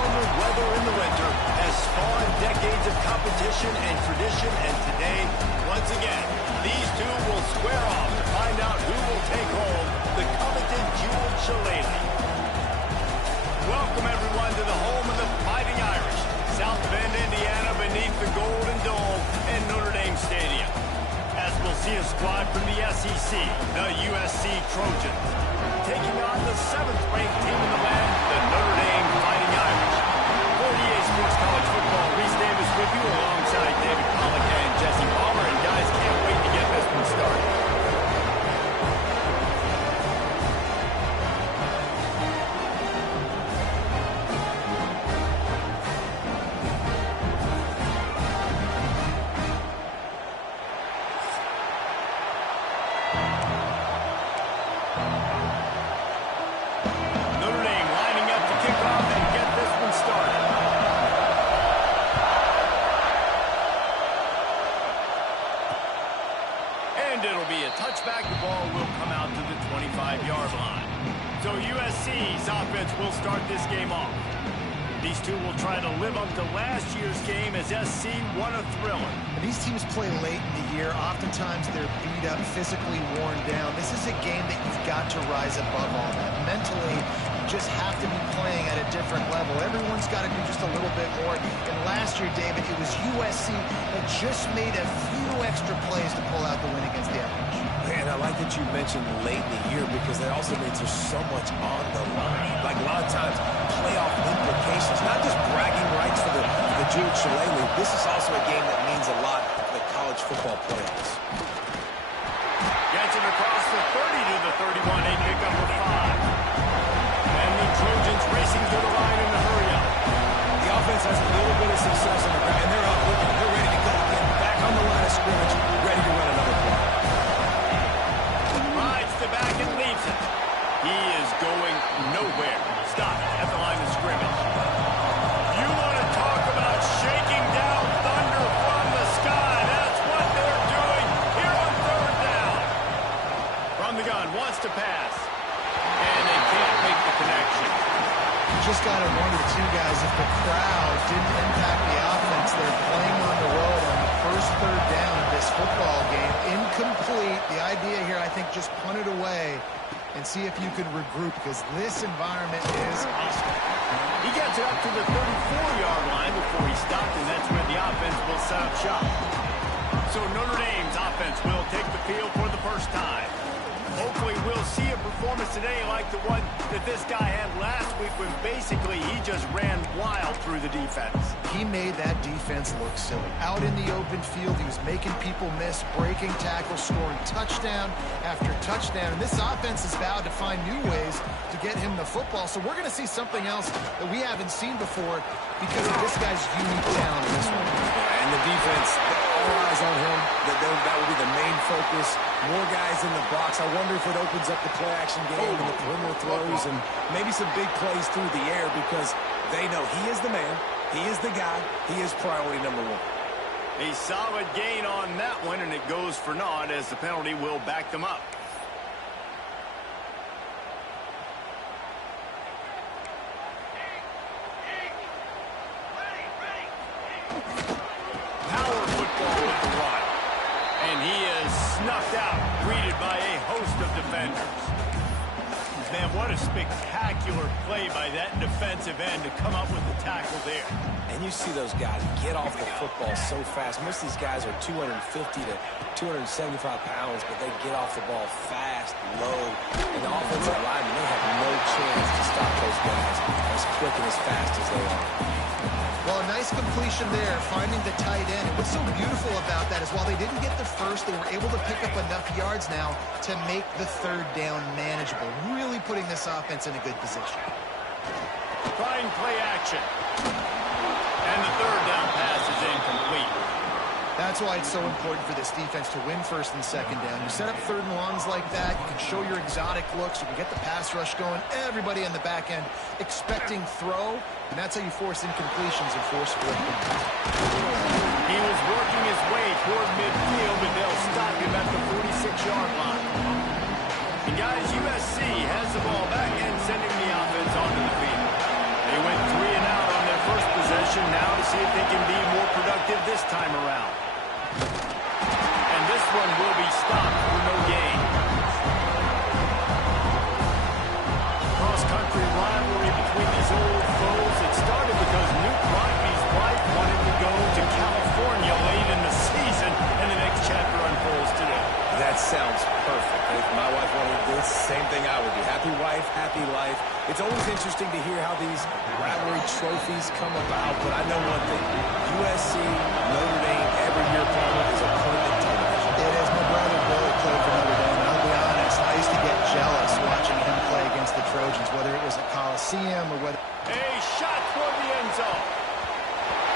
warmer weather in the winter has spawned decades of competition and tradition, and today, once again, these two will square off to find out who will take home the coveted jeweled shillelagh. Welcome, everyone, to the home of the Fighting Irish, South Bend, Indiana, beneath the Golden Dome in Notre Dame Stadium. As we'll see a squad from the SEC, the USC Trojans, taking on the 7th-ranked team in the land, the Notre Dame Fighting Irish. For EA Sports College Football, Reese Davis with you alongside David Pollack and Jesse Palmer. And guys, can't wait to get this one started. Touchback, the ball will come out to the 25-yard line. So USC's offense will start this game off. These two will try to live up to last year's game as SC won a thriller. These teams play late in the year. Oftentimes they're beat up, physically worn down. This is a game that you've got to rise above all that. Mentally, you just have to be playing at a different level. Everyone's got to do just a little bit more. And last year, David, it was USC that just made a few extra plays to pull out the win against the Avalanche. And I like that you mentioned late in the year because that also means there's so much on the line. Like a lot of times, playoff implications, not just bragging rights for the Jeweled Shillelagh. This is also a game that means a lot for the college football playoffs. Gets it across the 30 to the 31, a pickup of 5. And the Trojans racing to the line in a hurry up. The offense has a little bit of success on the ground, and they're out looking. They're ready to go again. Back on the line of scrimmage, ready to run another play. Back and leaves it. He is going nowhere. Stop at the line of scrimmage. You want to talk about shaking down thunder from the sky. That's what they're doing here on 3rd down. From the gun, wants to pass. And they can't make the connection. You just got to wonder, too, guys, if the crowd didn't impact the offense. They're playing on the road on the first 3rd down of this football game. Incomplete. The idea here, I think, just punt it away and see if you can regroup, because this environment is hostile. He gets it up to the 34-yard line before he stopped, and that's where the offense will set up shop. So Notre Dame's offense will take the field for the first time. Hopefully we'll see a performance today like the one that this guy had last week when basically he just ran wild through the defense. He made that defense look silly. Out in the open field, he was making people miss, breaking tackles, scoring touchdown after touchdown. And this offense is vowed to find new ways to get him the football. So we're going to see something else that we haven't seen before because of this guy's unique talent in this one. And the defense, all eyes on him. That will be the main focus. More guys in the box. I wonder if it opens up the play-action game and the perimeter throws and maybe some big plays through the air because they know he is the man, he is the guy, he is priority number 1. A solid gain on that one, and it goes for naught as the penalty will back them up. Power football with the run. And he is snuffed out, greeted by a host of defenders. Man, what a spectacular play by that defensive end to come up with the tackle there. And you see those guys get off the football so fast. Most of these guys are 250 to 275 pounds, but they get off the ball fast, low. And the offensive linemen, they have no chance to stop those guys as quick and as fast as they are. Well, a nice completion there, finding the tight end. And what's so beautiful about that is while they didn't get the first, they were able to pick up enough yards now to make the 3rd down manageable. Really putting this offense in a good position. Trying play action. And the 3rd down pass is incomplete. That's why it's so important for this defense to win 1st and 2nd down. You set up 3rd and longs like that, you can show your exotic looks, you can get the pass rush going, everybody on the back end expecting throw, and that's how you force incompletions and force 4th down. He was working his way toward midfield, but they'll stop him at the 46-yard line. And guys, USC has the ball back and sending the offense onto the field. They went 3 and out on position now to see if they can be more productive this time around. And this one will be stopped for no gain. Cross-country rivalry between these old foes. It started because Newt Rockney's wife wanted to go to California late in the season, and the next chapter unfolds today. That sounds perfect. If my wife wanted this, same thing I would do. Happy wife, happy life. It's always interesting to hear how these rivalry trophies come about, but I know one thing. USC, Notre Dame, every year, Palmer, is a permanent television. It is. My brother Billy played for Notre Dame, and I'll be honest, I used to get jealous watching him play against the Trojans, whether it was at Coliseum or whether... A shot toward the end zone.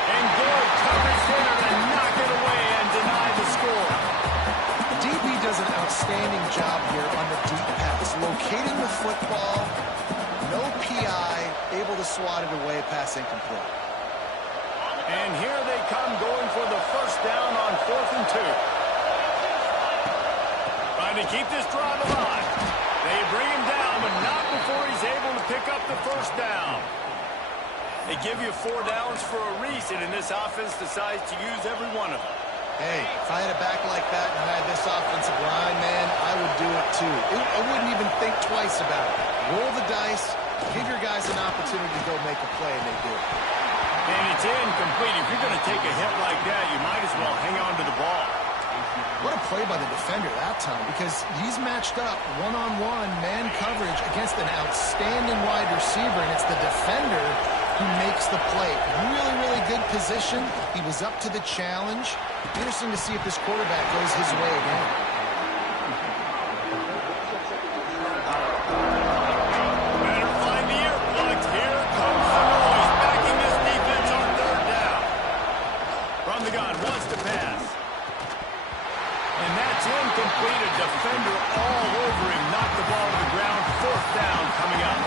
And good coverage there to knock it away and deny the score. DB does an outstanding job here on the deep pass, locating the football, no PI, able to swat it away, pass incomplete. And here they come going for the first down on 4th and 2. Trying to keep this drive alive. They bring him down, but not before he's able to pick up the first down. They give you 4 downs for a reason, and this offense decides to use every one of them. Hey, if I had a back like that and I had this offensive line, man, I would do it too. I wouldn't even think twice about it. Roll the dice, give your guys an opportunity to go make a play, and they do it. And it's incomplete. If you're going to take a hit like that, you might as well hang on to the ball. What a play by the defender that time, because he's matched up one-on-one man coverage against an outstanding wide receiver, and it's the defender who makes the play. Really, really good position. He was up to the challenge. Interesting to see if this quarterback goes his way again. Better find the earplugs. Here comes the noise, backing this defense on 3rd down. From the gun, wants to pass. And that's incomplete. A defender all over him. Knocked the ball to the ground. 4th down coming up.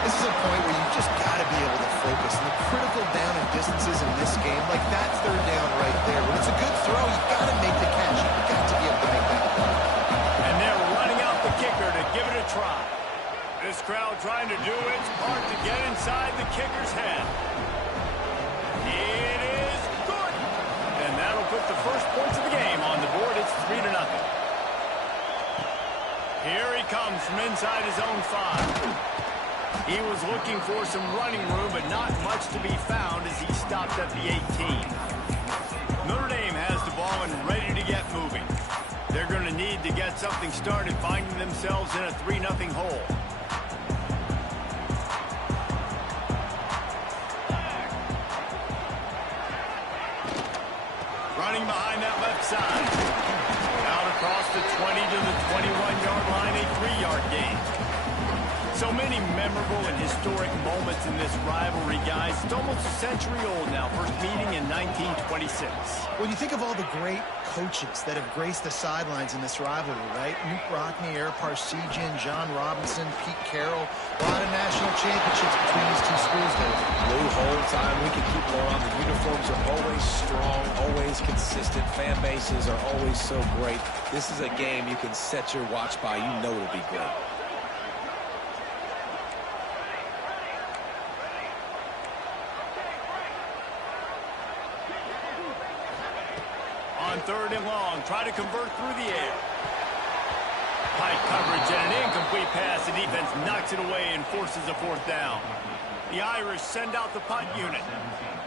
This is a point where you just got to be able to focus. And the critical down and distances in this game, like that 3rd down right there, when it's a good throw, you got to make the catch. You got to be able to make that play. And they're running out the kicker to give it a try. This crowd trying to do its part to get inside the kicker's head. It is good. And that'll put the first points of the game on the board. It's 3-0. Here he comes from inside his own 5. He was looking for some running room, but not much to be found as he stopped at the 18. Notre Dame has the ball and ready to get moving. They're going to need to get something started, finding themselves in a 3-0 hole. Running behind that left side. Out across the 20 to the 21-yard line, a 3-yard gain. So many memorable and historic moments in this rivalry, guys. It's almost a century old now. First meeting in 1926. When you think of all the great coaches that have graced the sidelines in this rivalry, right? Newt Rockney, Air Parsegian, John Robinson, Pete Carroll. A lot of national championships between these two schools, Dave. Blue whole time. We can keep going on. The uniforms are always strong, always consistent. Fan bases are always so great. This is a game you can set your watch by. You know it'll be great. On 3rd and long, try to convert through the air. Tight coverage and an incomplete pass. The defense knocks it away and forces a 4th down. The Irish send out the punt unit.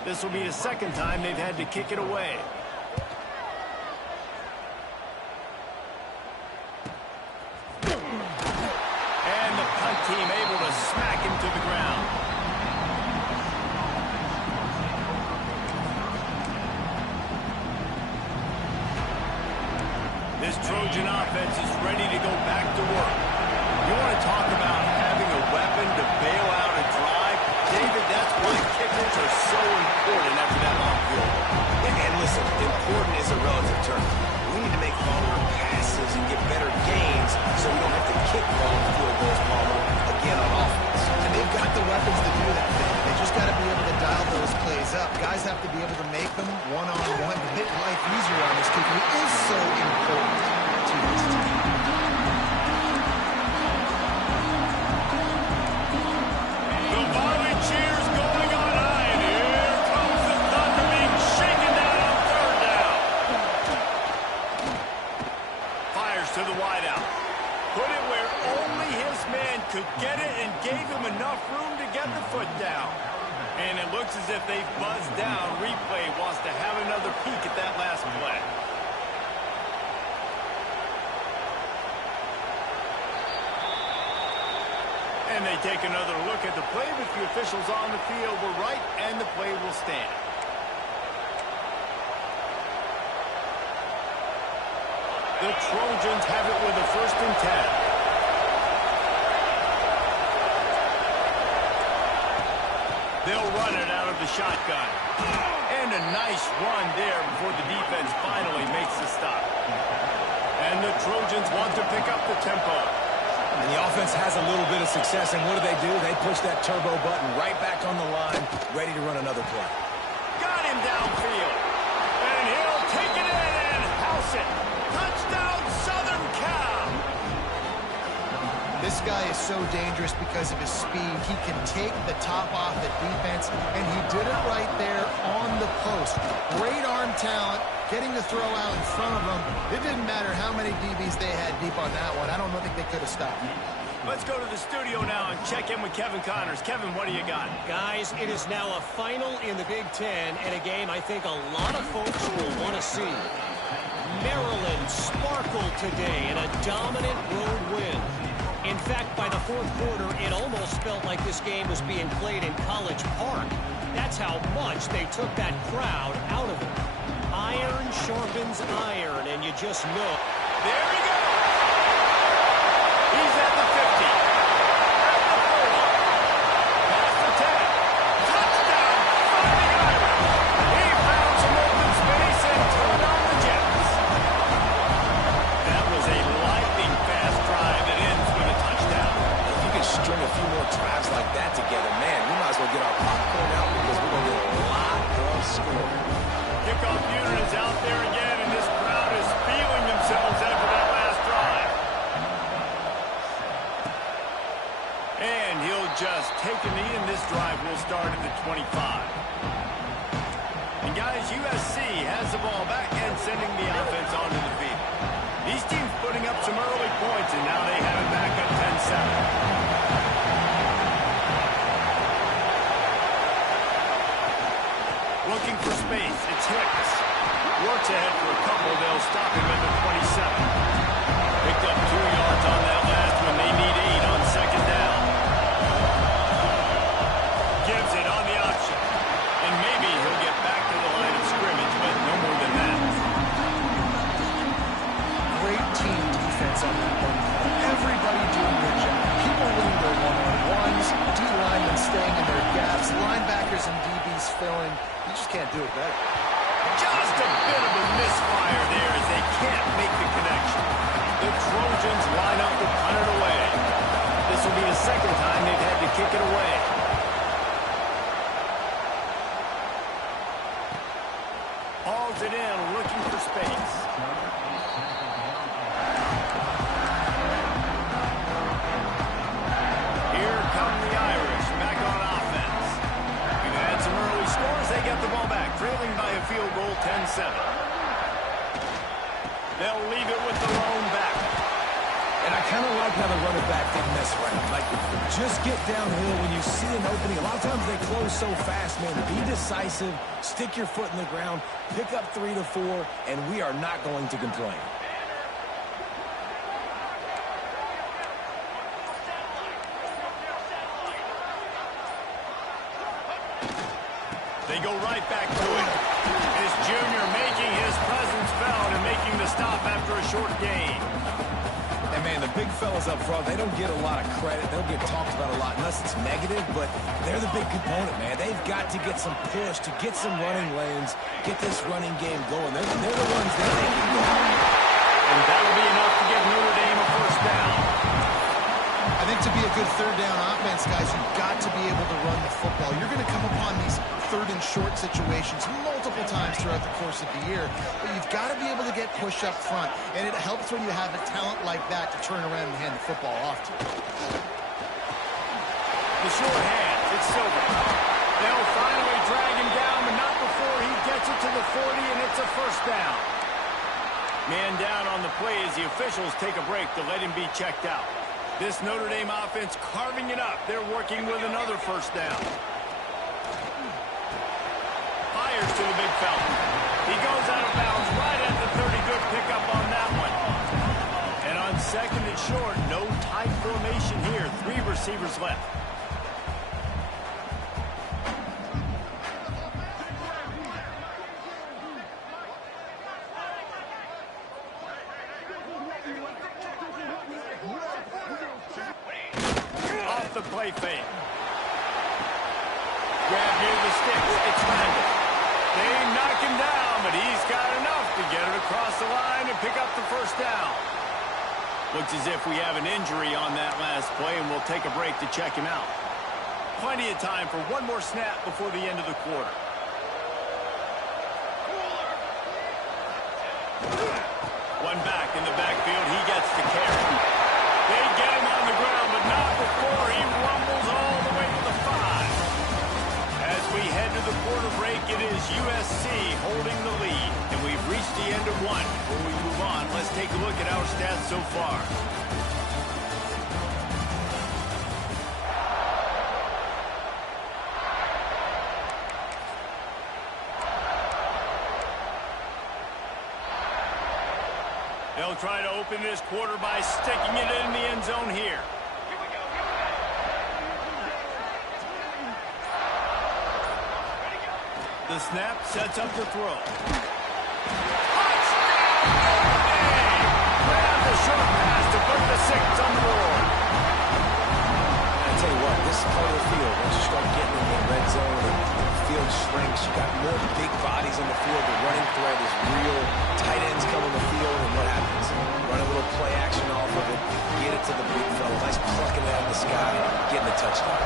This will be the 2nd time they've had to kick it away. And the punt team able to smack him to the ground. This Trojan offense is ready to go back to work. You want to talk about having a weapon to bail out a drive? David, that's why kickers are so important after that long field. And listen, important is a relative term. We need to make longer passes and get better gains so we don't have to kick long field goals, Palmer, again on offense. And they've got the weapons to do that. They just got to be able to dial those plays up. Guys have to be able to make them one-on-one to hit life easier on this kicker. It is so important to this team. The volley cheers going on high, and here buzzed down. Replay wants to have another peek at that last play. And they take another look at the play, but the officials on the field were right, and the play will stand. The Trojans have it with a 1st and 10. They'll run it out of the shotgun. And a nice run there before the defense finally makes the stop. And the Trojans want to pick up the tempo. And the offense has a little bit of success, and what do? They push that turbo button right back on the line, ready to run another play. Got him downfield. And he'll take it in and house it. Touchdown, Southern Cal. This guy is so dangerous because of his speed. He can take the top off the defense, and he did it right there on the post. Great arm talent, getting the throw out in front of him. It didn't matter how many DBs they had deep on that one. I don't think they could have stopped him. Let's go to the studio now and check in with Kevin Connors. Kevin, what do you got? Guys, it is now a final in the Big Ten, and a game I think a lot of folks will want to see. Maryland sparkled today in a dominant road win. In fact, by the 4th quarter, it almost felt like this game was being played in College Park. That's how much they took that crowd out of it. Iron sharpens iron, and you just know. There we go. He's at the 50. At the 40. Past the 10. Touchdown, Fighting Irish. He found some open space and turned on the Jets. That was a lightning-fast drive that ends with a touchdown. If you can string a few more drives like that together, man, we might as well get our popcorn out because we're going to get a lot of scoring. Kickoff unit is out there again, and this crowd is feeling themselves after that last drive. And he'll just take a knee, and this drive will start at the 25. And guys, USC has the ball back and sending the offense onto the field. These teams putting up some early points, and now they have it back up 10-7. Looking for space. It's Hicks. Works ahead for a couple. They'll stop him at the 27. Picked up 2 yards on that last one. They need 8 on 2nd down. Gives it on the option. And maybe he'll get back to the line of scrimmage, but no more than that. Great team defense on that one. Everybody doing their job. People winning their one-on-ones, D-linemen staying in their gaps, linebackers and DBs filling. You just can't do it better. Just a bit of a misfire there as they can't make the connection. The Trojans line up to punt it away. This will be the 2nd time they've had to kick it away. Hauls it in, looking for space. Here come the Irish back on offense. We've had some early scores. They get the ball back, trailing by a field goal, 10-7. They'll leave it with the lone back. And I kind of like how the running back didn't mess around. Like, just get downhill when you see an opening. A lot of times they close so fast, man. Be decisive, stick your foot in the ground, pick up 3 to 4, and we are not going to complain. They go right back to it. This junior making his presence felt and making the stop after a short gain. And, man, the big fellas up front, they don't get a lot of credit. They don't get talked about a lot unless it's negative, but they're the big component, man. They've got to get some push, to get some running lanes, get this running game going. They're the ones that they can go. And that'll be enough to give Notre Dame a 1st down. I think to be a good 3rd down offense, guys, you've got to be able to run the football. You're going to come upon these 3rd and short situations multiple times throughout the course of the year, but you've got to be able to get push up front, and it helps when you have a talent like that to turn around and hand the football off to. The short hands, it's Silver. They'll finally drag him down, but not before he gets it to the 40, and it's a 1st down. Man down on the play as the officials take a break to let him be checked out. This Notre Dame offense carving it up. They're working with another 1st down. felt it. He goes out of bounds right at the 30. Good pickup on that one. And on second and short, no tight formation here. 3 receivers left. Off the play fake. Grab near the sticks. It's Randall. They knock him down, but he's got enough to get it across the line and pick up the first down. Looks as if we have an injury on that last play, and we'll take a break to check him out. Plenty of time for one more snap before the end of the quarter. One back in the backfield. He gets the carry. They get him on the ground, but not before he rumbles all the way to the 5. As we head to the quarter break, it is USC holding the lead, and we've reached the end of one. Before we move on, let's take a look at our stats so far. They'll try to open this quarter by sticking it in the end zone here. The snap sets up the throw. Grab the short pass to put the 6 on the board. I tell you what, this part of the field, once you start getting in the red zone and the field shrinks, you got more big bodies on the field. The running threat is real. Tight ends come on the field, and what happens? Run a little play action off of it, get it to the big fella. Nice plucking it out of the sky, getting a touchdown.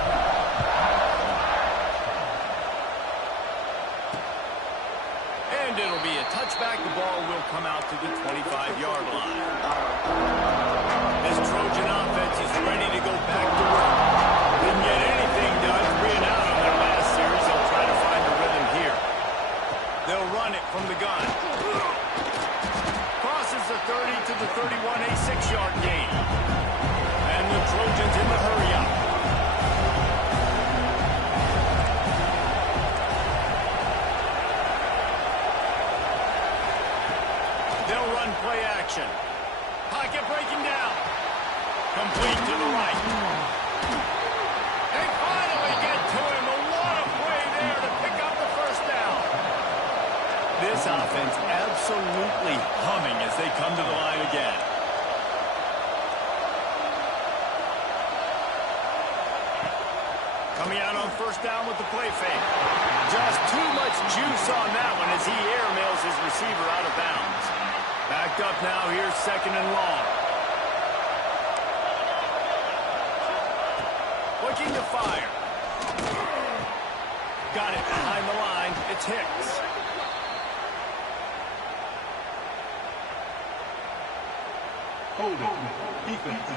And it'll be a touchback. The ball will come out to the 25-yard line. This Trojan offense is ready to go back to work. Didn't get anything done 3 and out on their last series. They'll try to find a rhythm here. They'll run it from the gun. Crosses the 30 to the 31, a 6-yard gain. And the Trojans in the hurry-up. They'll run play action. Pocket breaking down. Complete to the right. They finally get to him. What a play there to pick up the first down. This offense absolutely humming as they come to the line again. Coming out on first down with the play fake. Just too much juice on that one as he airmails his receiver out of bounds. Backed up now, here's second and long. Looking to fire. Got it behind the line. It's Hicks. Hold it. Defense.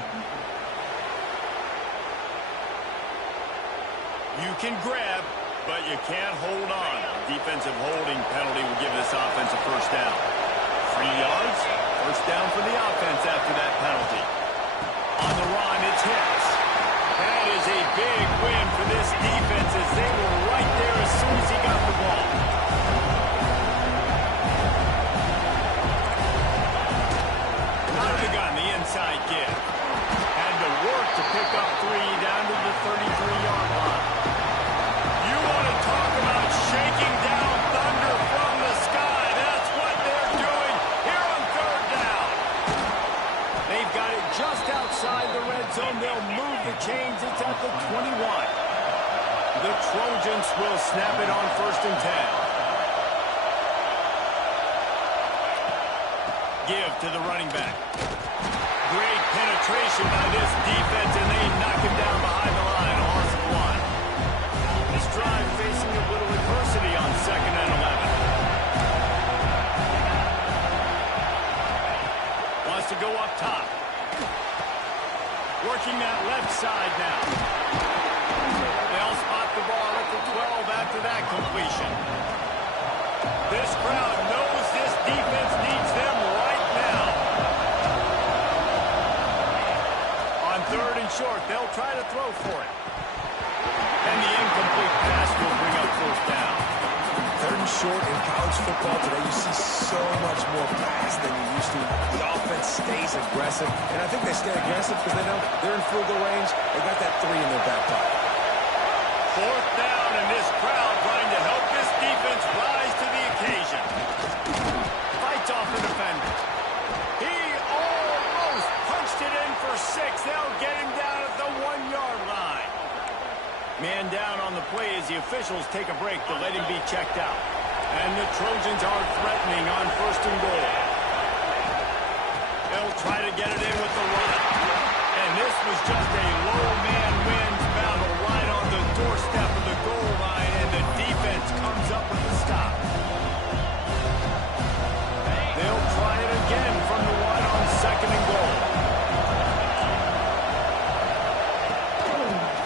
You can grab, but you can't hold on. Defensive holding penalty will give this offense a first down. 3 yards, first down for the offense after that penalty. On the run, it's Hicks. That is a big win for this defense as they were right there as soon as he got the ball. Out of the gun, the inside give. Had to work to pick up 3 down to the 33-yard line. You want to talk about shaking down thunder from the sky. That's what they're doing here on third down. They've got it just outside the red zone. They'll move the chains. It's at the 21. The Trojans will snap it on first and 10. Give to the running back. Great penetration by this defense, and they knock him down behind the line. A loss of 1. This drive facing a little adversity on second and 11. Wants to go up top. Working that left side now. They'll spot the ball at the 12 after that completion. This crowd knows this defense needs them right now. On third and short, they'll try to throw for it. And the incomplete pass will bring up first down. Third and too short in college football today. You see so much more pass than you used to. The offense stays aggressive, and I think they stay aggressive because they know they're in field goal range. They got that 3 in their back pocket. 4th down, and this crowd trying to help this defense rise to the occasion. Fights off the defender. He almost punched it in for 6. They'll get him down at the 1-yard line. Man down on the play as the officials take a break to let him be checked out. And the Trojans are threatening on 1st and goal. They'll try to get it in with the run. And this was just a low man wins battle right on the doorstep of the goal line, and the defense comes up with the stop. They'll try it again from the 1 on 2nd and goal.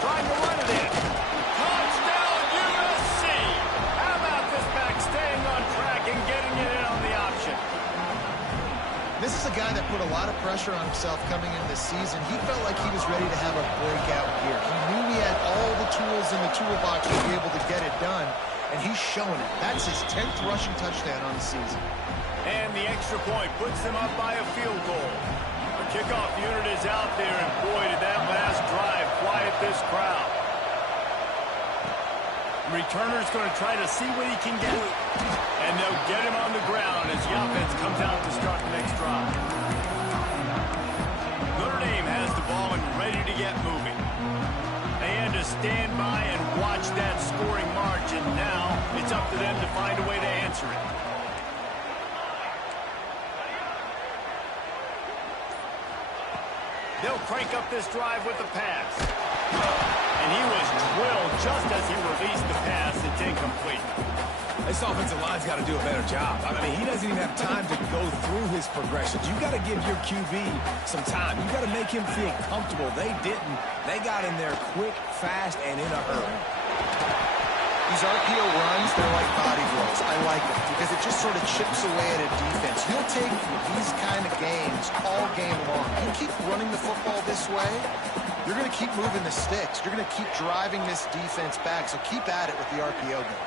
Trying to run it in. Touchdown, USC! How about this back staying on track and getting it in on the option? This is a guy that put a lot of pressure on himself coming into this season. He felt like he was ready to have a breakout year. He knew he had all the tools in the toolbox to be able to get it done, and he's showing it. That's his 10th rushing touchdown on the season. And the extra point puts them up by a field goal. The kickoff unit is out there, and boy, did that last drive quiet this crowd. The returner's going to try to see what he can get. And they'll get him on the ground as the offense comes out to start the next drive. Notre Dame has the ball and ready to get moving. They had to stand by and watch that scoring margin. Now it's up to them to find a way to answer it. They'll crank up this drive with the pass. And he was drilled just as he released the pass. It's incomplete. This offensive line's got to do a better job. I mean, he doesn't even have time to go through his progressions. You've got to give your QB some time. You've got to make him feel comfortable. They didn't. They got in there quick, fast, and in a hurry. These RPO runs, they're like body blows. I like them because it just sort of chips away at a defense. You'll take these kind of games all game long. You keep running the football this way, you're going to keep moving the sticks. You're going to keep driving this defense back, so keep at it with the RPO game.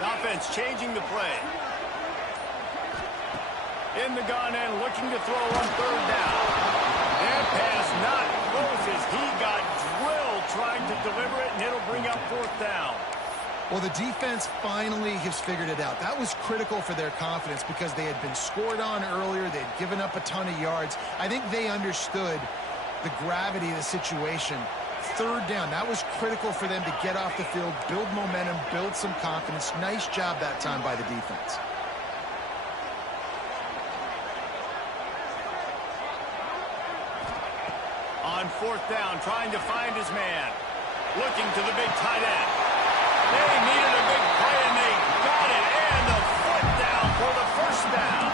Offense changing the play. In the gun and looking to throw on 3rd down. That pass not close as he got drilled trying to deliver it, and it'll bring up 4th down. Well, the defense finally has figured it out. That was critical for their confidence because they had been scored on earlier. They'd given up a ton of yards. I think they understood the gravity of the situation. 3rd down, that was critical for them to get off the field, build momentum, build some confidence. Nice job that time by the defense. On 4th down, trying to find his man. Looking to the big tight end. They needed a big play, and they got it. And the foot down for the 1st down.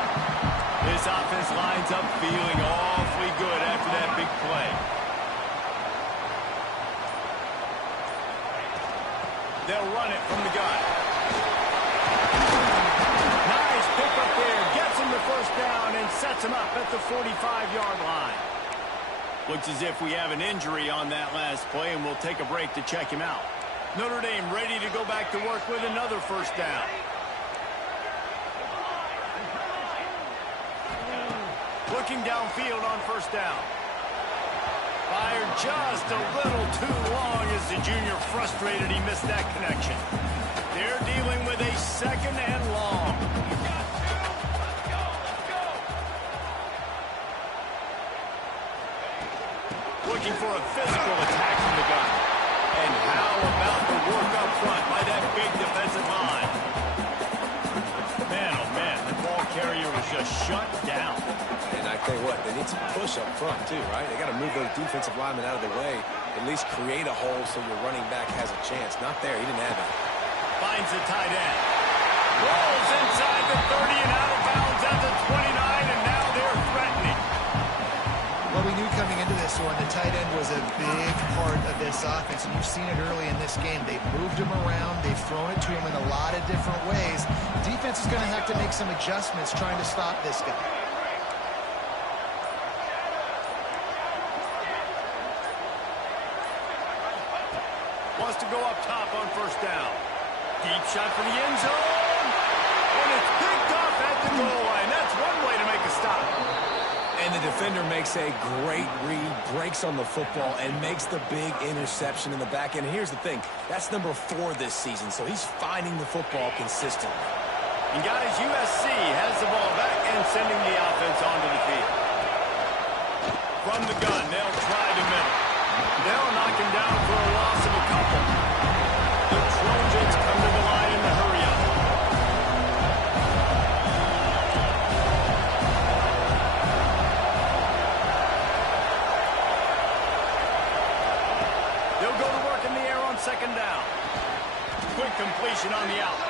This offense lines up feeling awfully good after that big play. They'll run it from the gun. Nice pick up there. Gets him the 1st down and sets him up at the 45-yard line. Looks as if we have an injury on that last play, and we'll take a break to check him out. Notre Dame ready to go back to work with another 1st down. Looking downfield on 1st down. Fired just a little too long as the junior frustrated he missed that connection. They're dealing with a 2nd and long. Looking for a physical attack from the gun. And how about the work up front by that big defensive line? Man, oh man, the ball carrier was just shut down. And I tell you what, they need some push up front too, right? They got to move those defensive linemen out of the way, at least create a hole so your running back has a chance. Not there, he didn't have it. Finds the tight end. Rolls inside the 30 and out of bounds at the 29, and now they're threatening. Well, we knew coming into this one, the tight end was a big part of this offense, and you've seen it early in this game. They've moved him around. They've thrown it to him in a lot of different ways. Defense is going to have to make some adjustments trying to stop this guy. Wants to go up top on 1st down. Deep shot for the end zone. And it's picked up at the goal line. That's one way to make a stop. And the defender makes a great read, breaks on the football, and makes the big interception in the back end. Here's the thing. That's number 4 this season, so he's finding the football consistently. And guys, USC has the ball back and sending the offense onto the field. From the gun, they'll try the middle. They'll knock him down for a loss of a couple. The Trojans come to the line in the hurry up. They'll go to work in the air on second down. Quick completion on the out.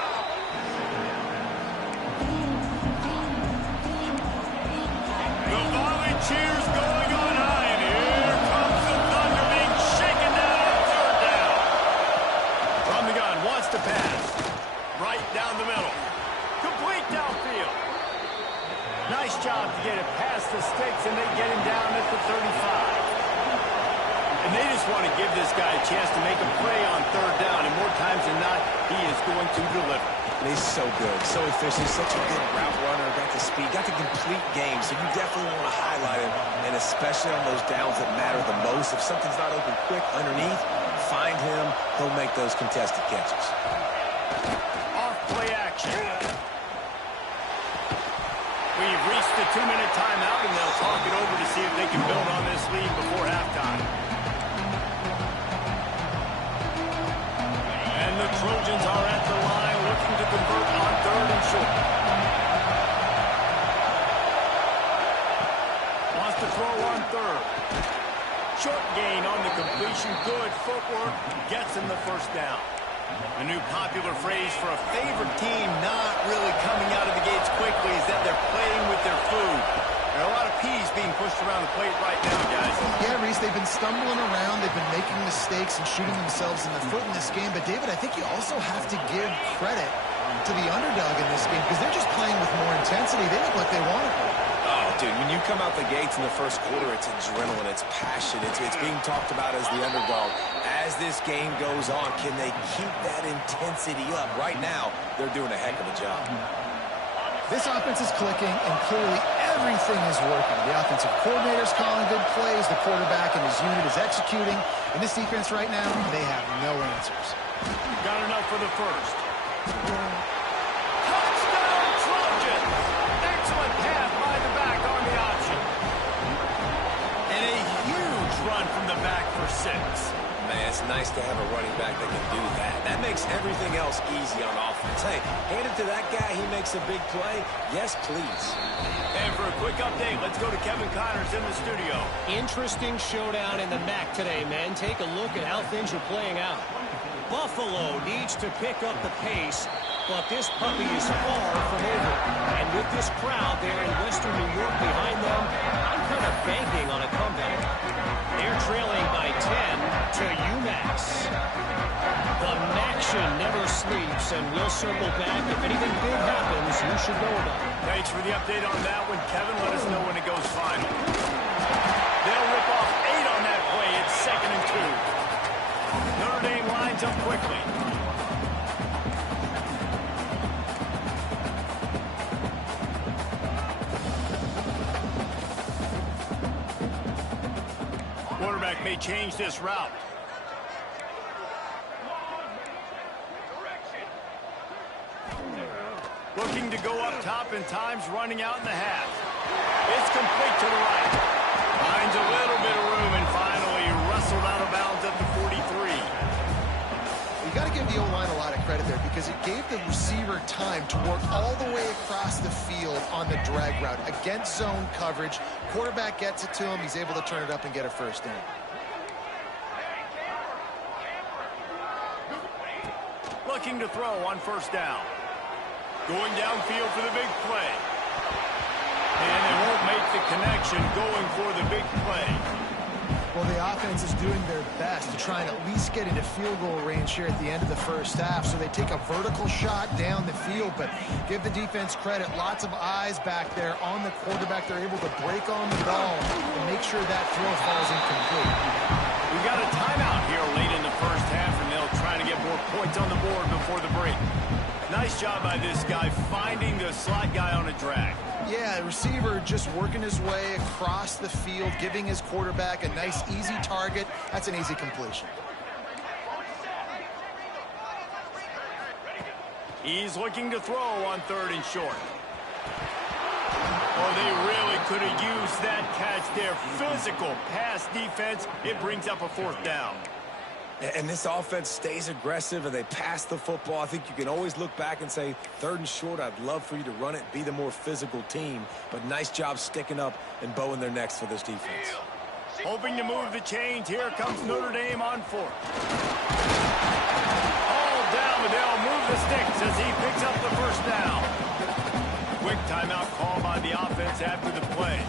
The volley cheers going on high, and here comes the thunder being shaken down on third down. From the gun, wants to pass. Right down the middle. Complete downfield. Nice job to get it past the sticks, and they get him down at the 35. And they just want to give this guy a chance to make a play on third down, and more times than not, he is going to deliver. And he's so good, so efficient, such a good route runner, got the speed, got the complete game, so you definitely want to highlight him, and especially on those downs that matter the most. If something's not open quick underneath, find him, he'll make those contested catches. Off play action. We've reached the 2-minute timeout, and they'll talk it over to see if they can build on this lead before halftime. And the Trojans are at the line looking to convert on third and short. Wants to throw on third. Short gain on the completion. Good footwork. Gets him the first down. A new popular phrase for a favorite team not really coming out of the gates quickly is that they're playing with their food. There are a lot of peas being pushed around the plate right now, guys. Yeah, Reese, they've been stumbling around. They've been making mistakes and shooting themselves in the foot in this game. But, David, I think you also have to give credit to the underdog in this game because they're just playing with more intensity. They look like they want it. Oh, dude, when you come out the gates in the first quarter, it's adrenaline, it's passion, it's being talked about as the underdog. As this game goes on, can they keep that intensity up? Right now, they're doing a heck of a job. This offense is clicking, and clearly everything is working. The offensive coordinator's calling good plays. The quarterback and his unit is executing. In this defense right now, they have no answers. Got enough for the first. Touchdown, Trojans! Excellent pass by the back on the option. And a huge run from the back for 6. Man, it's nice to have a running back that can do that. That makes everything else easy on offense. Hey, hand it to that guy, he makes a big play. Yes, please. And for a quick update, let's go to Kevin Connors in the studio. Interesting showdown in the MAC today, men. Take a look at how things are playing out. Buffalo needs to pick up the pace, but this puppy is far from over. And with this crowd there in Western New York behind them, I'm kind of banking on a comeback. They're trailing by 10 to UMass. The Maction never sleeps, and we'll circle back. If anything big happens, you should know about it. Thanks for the update on that one, Kevin. Let us know when it goes final. They'll rip off 8 on that play. It's 2nd and 2. Notre Dame lines up quickly. Quarterback may change this route. Looking to go up top, and time's running out in the half. It's complete to the right. Finds a little bit of room and finally wrestled out of bounds at the 43. You got to give the O-line a lot of credit there because it gave the receiver time to work all the way across the field on the drag route against zone coverage. Quarterback gets it to him. He's able to turn it up and get a first down. Looking to throw on first down. Going downfield for the big play. And they won't make the connection going for the big play. Well, the offense is doing their best to try and at least get into field goal range here at the end of the first half. So they take a vertical shot down the field, but give the defense credit. Lots of eyes back there on the quarterback. They're able to break on the ball and make sure that throw falls incomplete. We got a timeout here late in the first half, and they'll try to get more points on the board before the break. Nice job by this guy finding the slot guy on a drag. Yeah, the receiver just working his way across the field, giving his quarterback a nice, easy target. That's an easy completion. He's looking to throw on 3rd and short. Oh, they really could have used that catch there. Physical pass defense. It brings up a 4th down. And this offense stays aggressive and they pass the football. I think you can always look back and say, 3rd and short, I'd love for you to run it, be the more physical team. But nice job sticking up and bowing their necks for this defense. Hoping to move the chains. Here comes Notre Dame on 4th. All down, but they'll move the sticks as he picks up the 1st down. Quick timeout call by the offense after the play.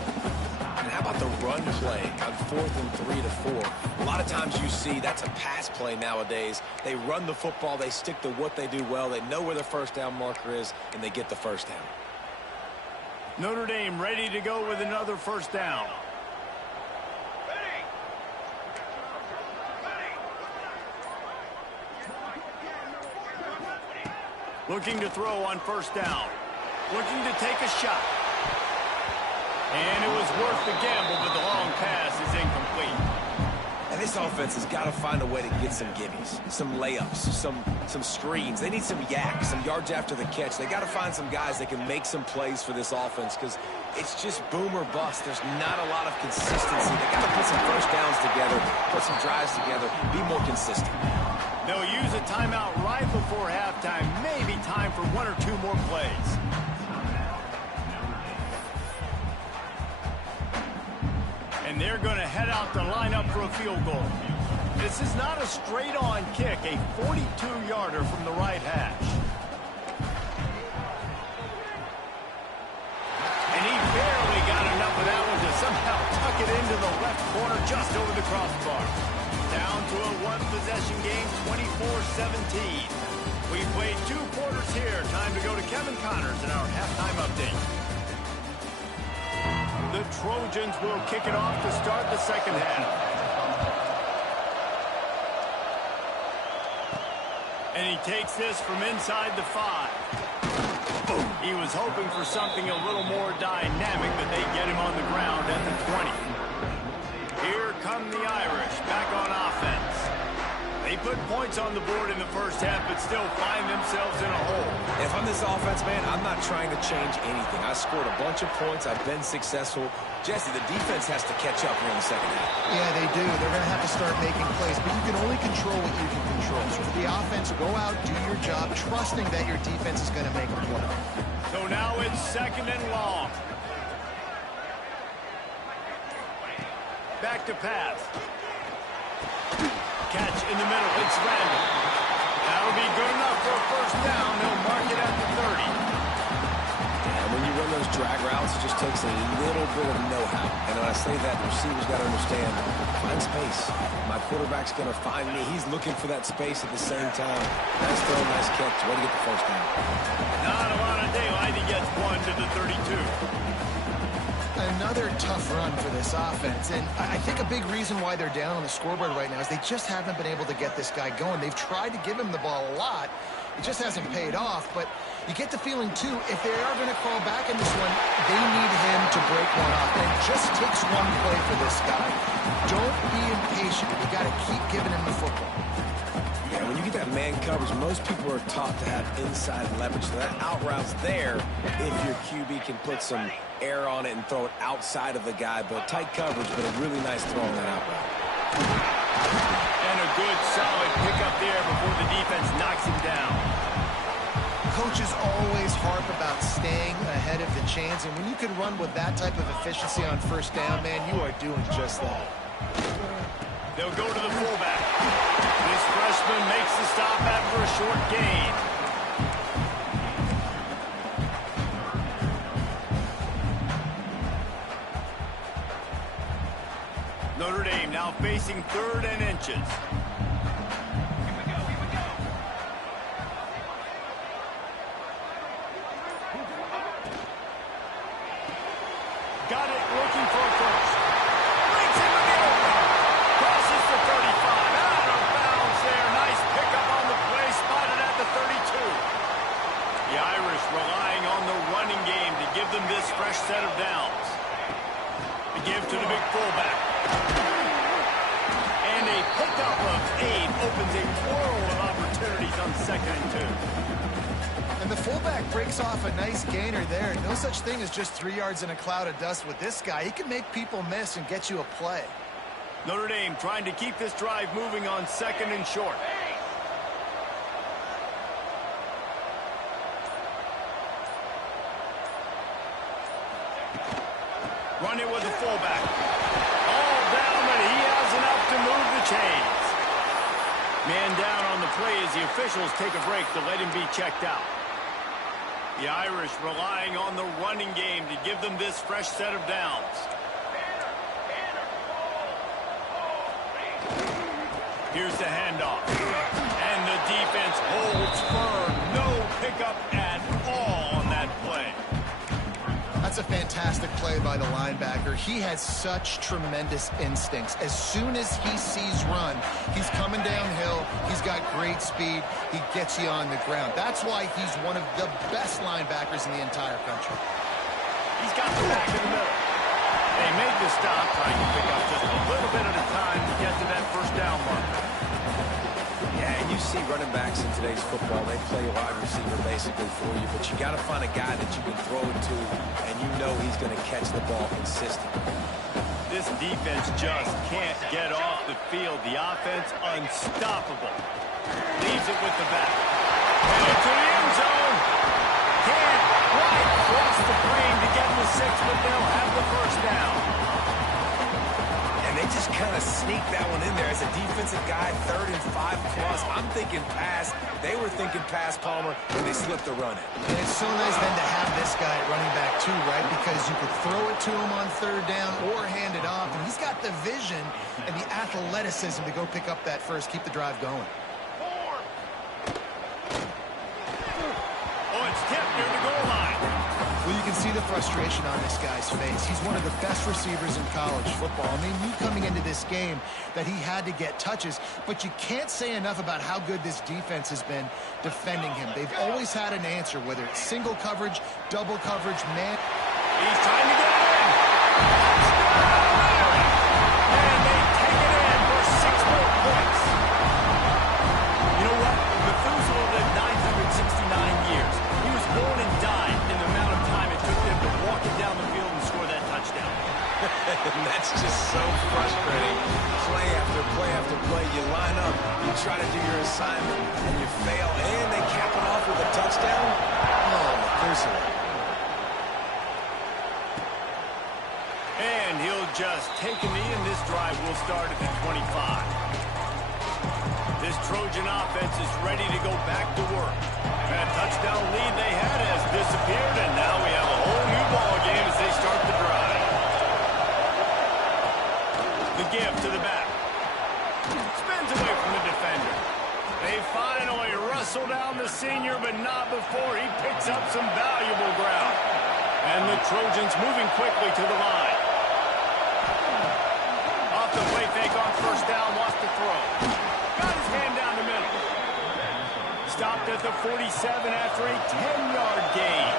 And how about the run play on 4th and 3 to 4? A lot of times you see that's a pass play nowadays. They run the football. They stick to what they do well. They know where the 1st down marker is, and they get the 1st down. Notre Dame ready to go with another 1st down. Looking to throw on 1st down. Looking to take a shot. And it was worth the gamble, but the long pass is incomplete. And this offense has got to find a way to get some gimmies, some layups, some screens. They need some yaks, some yards after the catch. They got to find some guys that can make some plays for this offense because it's just boom or bust. There's not a lot of consistency. They got to put some 1st downs together, put some drives together, be more consistent. They'll use a timeout right before halftime. Maybe time for 1 or 2 more plays. And they're going to head out to line up for a field goal. This is not a straight-on kick, a 42-yarder from the right hash. And he barely got enough of that one to somehow tuck it into the left corner just over the crossbar. Down to a 1-possession game, 24-17. We've played 2 quarters here. Time to go to Kevin Connors in our halftime update. The Trojans will kick it off to start the 2nd half. And he takes this from inside the 5. He was hoping for something a little more dynamic, but they get him on the ground at the 20. Here come the Irish back on offense. They put points on the board in the 1st half, but still find themselves in a hole. If I'm this offense, man, I'm not trying to change anything. I scored a bunch of points. I've been successful. Jesse, the defense has to catch up here in the 2nd half. Yeah, they do. They're going to have to start making plays, but you can only control what you can control. So for the offense, go out, do your job, trusting that your defense is going to make a play. So now it's 2nd and long. Back to pass. Catch in the middle. It's random. That'll be good enough for a 1st down. They'll mark it at the 30. And when you run those drag routes, it just takes a little bit of know-how. And when I say that, the receivers got to understand, find space. My quarterback's going to find me. He's looking for that space at the same time. Nice throw, nice catch. Way to get the 1st down. Not a lot of daylight. He gets 1 to the 32. Another tough run for this offense, and I think a big reason why they're down on the scoreboard right now is they just haven't been able to get this guy going. They've tried to give him the ball a lot. It just hasn't paid off, but you get the feeling, too, if they are going to call back in this one, they need him to break one off. And it just takes one play for this guy. Don't be impatient. You got to keep giving him the football. Yeah, when you get that man coverage, most people are taught to have inside leverage. So that out route's there if your QB can put some air on it and throw it outside of the guy. But tight coverage, but a really nice throw on that out route. And a good, solid pickup there before the defense knocks him down. Coaches always harp about staying ahead of the chains, and when you can run with that type of efficiency on 1st down, man, you are doing just that. They'll go to the fullback. This freshman makes the stop after a short gain. Notre Dame now facing 3rd and inches. Got it, looking for a 1st. Breaks into the open. Crosses the 35. Out of bounds there. Nice pickup on the play. relying on the running game to give them this fresh set of downs. The give to the big fullback. And a pickup of 8 opens a world of opportunities on 2nd and 2. And the fullback breaks off a nice gainer there. No such thing as just 3 yards in a cloud of dust with this guy. He can make people miss and get you a play. Notre Dame trying to keep this drive moving on 2nd and short. Run it with the fullback. All down, but he has enough to move the chains. Man down on the play as the officials take a break to let him be checked out. The Irish relying on the running game to give them this fresh set of downs. Here's the handoff. And the defense holds firm. No pickup at all on that play. That's a fantastic play by the linebacker. He has such tremendous instincts. As soon as he sees run, he's coming downhill. He's got great speed. He gets you on the ground. That's why he's one of the best linebackers in the entire country. He's got the back in the middle. They make the stop, trying to pick up just a little bit at a time to get to that first down marker. Yeah, and you see running backs in today's football, they play wide receiver basically for you, but you got to find a guy that you can throw it to, and you know he's going to catch the ball consistently. This defense just can't get off the field. The offense unstoppable. Leaves it with the back. And into the end zone. Can't quite cross the plane to get the 6, but they'll have the first down. And they just kind of sneak that one in there as a defensive guy, 3rd and 5 plus. I'm thinking pass. They were thinking pass, Palmer, and they slipped the run in. And it's so nice then to have this guy at running back too, right? Because you could throw it to him on 3rd down or hand it off. And he's got the vision and the athleticism to go pick up that first, keep the drive going. Oh, it's tipped near the goal line. Well, you can see the frustration on this guy's face. He's one of the best receivers in college football. I mean, knew coming into this game that he had to get touches, but you can't say enough about how good this defense has been defending him. They've always had an answer, whether it's single coverage, double coverage, man. He's trying to get it in. And they take it in for 6 more points. You know what? Methuselah lived 969 years. He was born and died in the amount of time it took them to walk it down the field and score that touchdown. And that's just so frustrating. Play after play after play. You line up, you try to do your assignment, and you fail, and they cap it off with a touchdown. Oh, Methuselah. And he'll just take a knee, and this drive will start at the 25. This Trojan offense is ready to go back to work. That touchdown lead they had has disappeared, and now we have a whole new ball game as they start the drive. The give to the back. Spins away from the defender. They finally wrestle down the senior, but not before he picks up some valuable ground. And the Trojans moving quickly to the line. Off the play fake on 1st down, lost the throw. Got his hand down the middle. Stopped at the 47 after a 10-yard gain.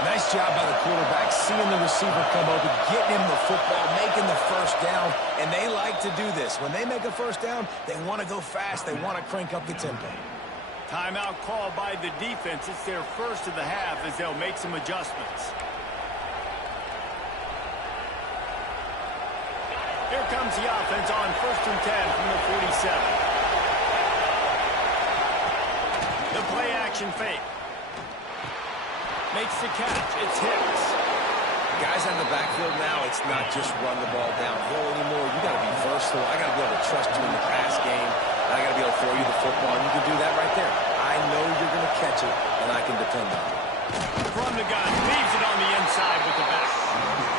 Nice job by the quarterback, seeing the receiver come open, getting him the football, making the 1st down, and they like to do this. When they make a 1st down, they want to go fast, they want to crank up the tempo. Timeout called by the defense. It's their first of the half as they'll make some adjustments. Here comes the offense on 1st and 10 from the 47. The play action fake. Makes the catch. It's Hicks. Guys on the backfield now, it's not just run the ball downhill anymore. You got to be versatile. I got to be able to trust you in the pass game. And I got to be able to throw you the football, and you can do that right there. I know you're going to catch it, and I can depend on it. From the gun, leaves it on the inside with the back.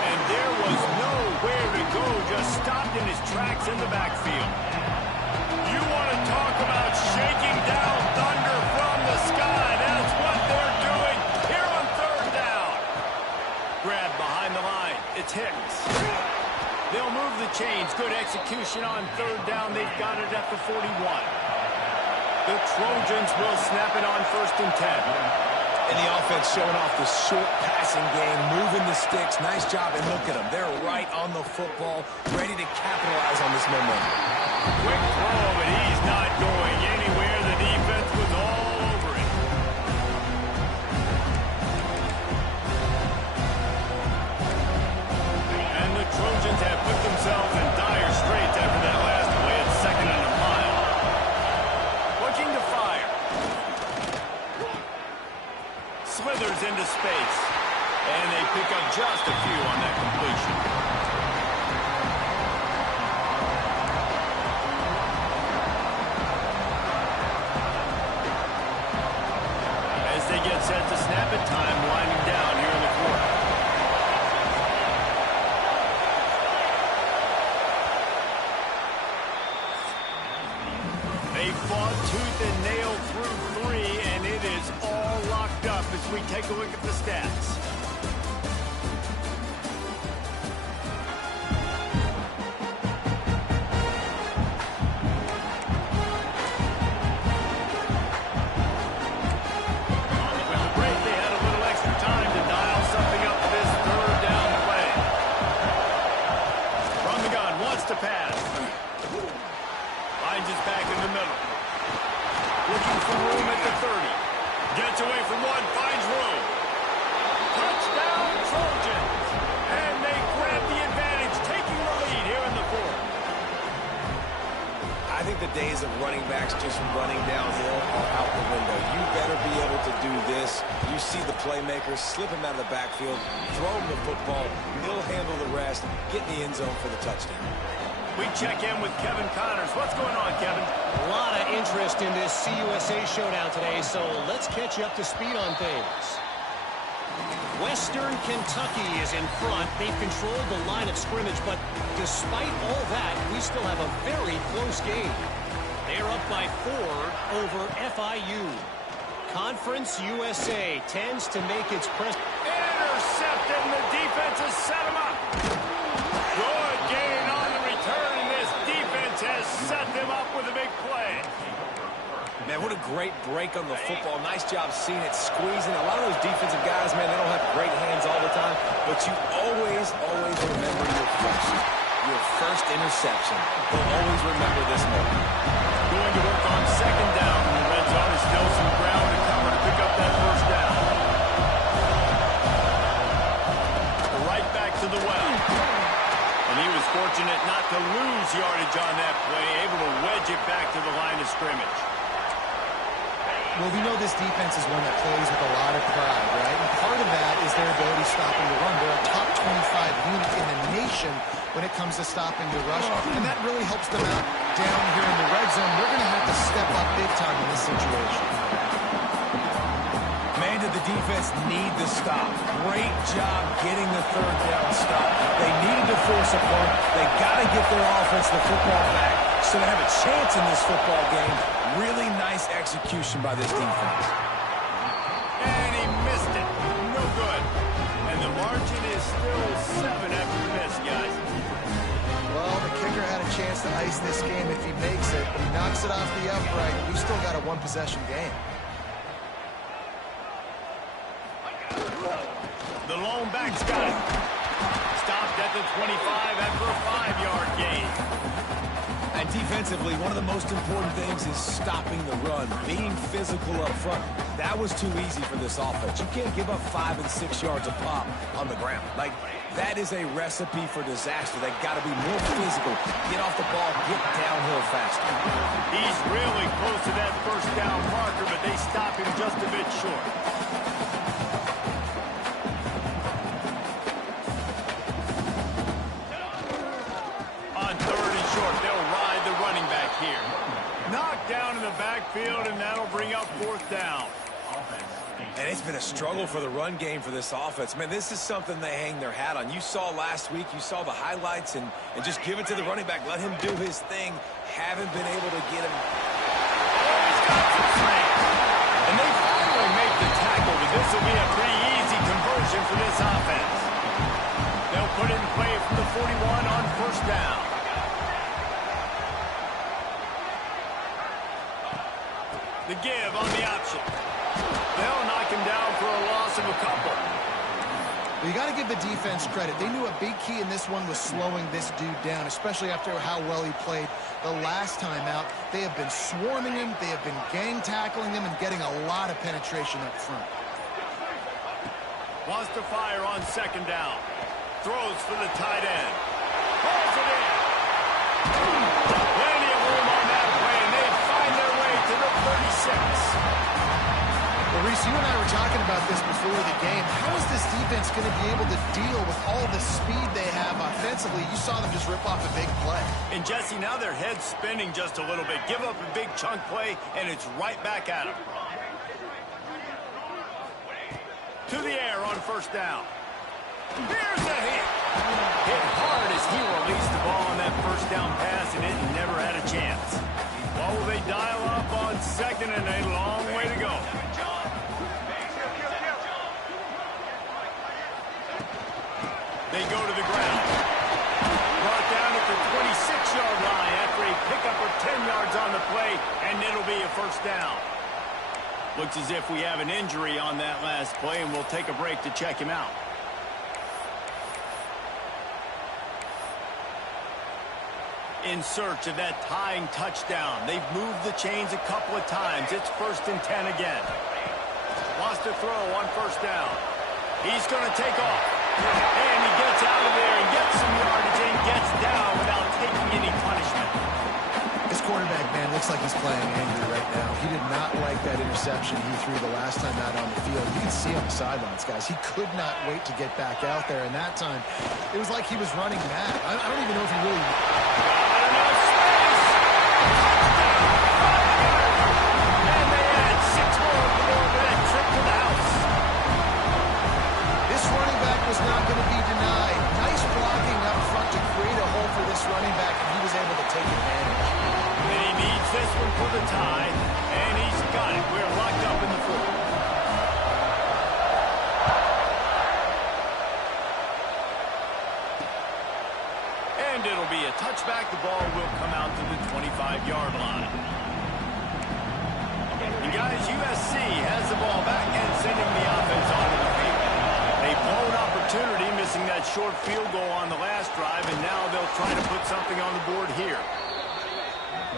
And there was nowhere to go, just stopped in his tracks in the backfield. You want to talk about shaking down thunder from the sky. That's what they're doing here on 3rd down. Grab behind the line. It's Hicks. They'll move the chains. Good execution on 3rd down. They've got it at the 41. The Trojans will snap it on 1st and 10. And the offense showing off the short passing game, moving the sticks. Nice job, and look at them. They're right on the football, ready to capitalize on this momentum. Quick throw, but he's not going anywhere. The defense was all over it. And the Trojans have put themselves in dire straits after that last play at 2nd and a mile. Looking to fire. Slithers into space. And they pick up just a few on that completion. As they get set to snap it, time winding down here in the quarter. They fought tooth and nail through 3, and it is all locked up as we take a look at the stats. With the break, they had a little extra time to dial something up for this 3rd down play. From the gun, wants to pass. Finds his back in the middle. Looking for room at the 30. Gets away from one, finds room. Touchdown, Trojans! And they grab the advantage, taking the lead here in the 4th. I think the days of running backs just running downhill are out the window. You better be able to do this. You see the playmakers, slip him out of the backfield, throw him the football, he'll handle the rest, get in the end zone for the touchdown. We check in with Kevin Connors. What's going on, Kevin? A lot of interest in this CUSA showdown today, so let's catch you up to speed on things. Western Kentucky is in front. They've controlled the line of scrimmage, but despite all that, we still have a very close game. They're up by 4 over FIU. Conference USA tends to make its press. Intercepted, and the defense has set him up. Good gain on the return, and this defense has set them up with a big play. Man, what a great break on the football. Nice job seeing it, squeezing. A lot of those defensive guys, man, they don't have great hands all the time, but you always remember your first interception. They'll always remember this moment. Going to work on 2nd down in the red zone is Nelson Brown to cover to pick up that 1st down. Right back to the well. And he was fortunate not to lose yardage on that play, able to wedge it back to the line of scrimmage. Well, we know this defense is one that plays with a lot of pride, right? And part of that is their ability stopping the run. They're a top 25 unit in the nation when it comes to stopping the rush, and that really helps them out down here in the red zone. They're going to have to step up big time in this situation. Man, did the defense need the stop. Great job getting the 3rd down stop. They needed to force a punt. They got to get their offense the football back so they have a chance in this football game. Really nice execution by this defense. And he missed it. No good. And the margin is still 7 after the miss, guys. Well, the kicker had a chance to ice this game if he makes it. He knocks it off the upright. We've still got a 1-possession game. The lone back's got it. Stopped at the 25 after a 5-yard gain. And defensively, one of the most important things is stopping the run, being physical up front. That was too easy for this offense. You can't give up 5 and 6 yards a pop on the ground. Like, that is a recipe for disaster. They got to be more physical, get off the ball, get downhill faster. He's really close to that 1st down marker, but they stop him just a bit short. On 3rd and short, they'll ride the running back here. Knocked down in the backfield, and that'll bring up 4th down. And it's been a struggle for the run game for this offense. Man, this is something they hang their hat on. You saw last week, you saw the highlights, and just give it to the running back. Let him do his thing. Haven't been able to get him. Oh, he's got some strength. And they finally make the tackle, but this will be a pretty easy conversion for this offense. They'll put it in play from the 41 on 1st down. The give on the option. They'll knock him down for a Well, you got to give the defense credit. They knew a big key in this one was slowing this dude down, especially after how well he played the last time out. They have been swarming him. They have been gang tackling him and getting a lot of penetration up front. Wants to fire on second down. Throws for the tight end. Pulls it in. Plenty of room on that play, and they find their way to the 36. Well, Reese, you and I were talking about this before the game. How is this defense going to be able to deal with all the speed they have offensively? You saw them just rip off a big play. And, Jesse, now their head's spinning just a little bit. Give up a big chunk play, and it's right back at them. To the air on first down. Here's a hit. Hit hard as he released the ball on that first down pass, and it never had a chance. Well, will they dial up on second, and a long way to go. They go to the ground. Brought down at the 26-yard line after a pickup of 10 yards on the play, and it'll be a first down. Looks as if we have an injury on that last play, and we'll take a break to check him out. In search of that tying touchdown. They've moved the chains a couple of times. It's 1st and 10 again. Wants to throw on first down. He's going to take off. And he gets out of there and gets some yardage and gets down without taking any punishment. This quarterback, man, looks like he's playing angry right now. He did not like that interception he threw the last time out on the field. You can see on the sidelines, guys. He could not wait to get back out there. And that time, it was like he was running mad. I don't even know if he really... And they add 6 more for that trip to the house. This running back was not going to be denied. Nice blocking up front to create a hole for this running back, and he was able to take advantage. And he needs this one for the tie, and he's got it. We're locked up in the fourth. And it'll be a touchback. The ball will come out to the 25-yard line. And guys, USC has the ball back and sending the offense onto the field. A blown opportunity, missing that short field goal on the last drive, and now they'll try to put something on the board here.